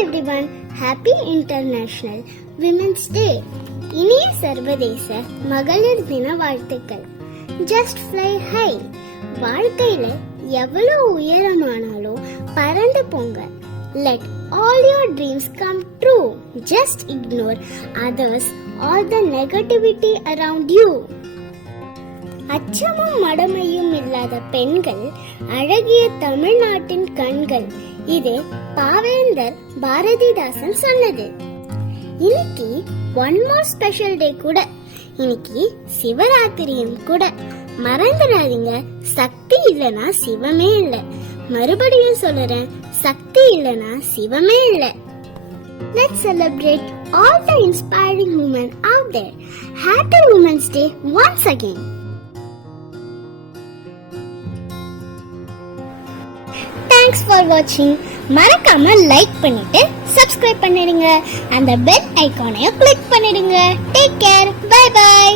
everyone, happy International Women's Day. இனிய சர்வதேச மகளிர் தின வாழ்த்துக்கள். Just fly high. வாழ்க்கையில எவ்வளவு உயரமானாலும் பறந்து போங்க. Let all your dreams come true. Just ignore others, all the negativity around you. அச்சமும் மடமையும் இல்லாத பெண்கள் அழகிய தமிழ்நாட்டின் கண்கள். இது பாவேந்தர் பாரதிதாசன் சொன்னது. இன்னைக்கு ஒன் மோர் ஸ்பெஷல் டே கூட. இன்னைக்கு சிவராத்திரியும் கூட. மறந்துடாதீங்க, சக்தி இல்லனா சிவமே இல்ல. மறுபடியும் சொல்றேன், சக்தி இல்லனா சிவமே இல்ல. Let's celebrate all the inspiring women out there. Happy Women's Day once again. Thanks for watching. மறக்காம லைக் பண்ணிட்டு சப்ஸ்கிரைப் பண்ணிடுங்க. அந்த பெல் ஐகானையும் கிளிக் பண்ணிடுங்க. Take care. Bye bye.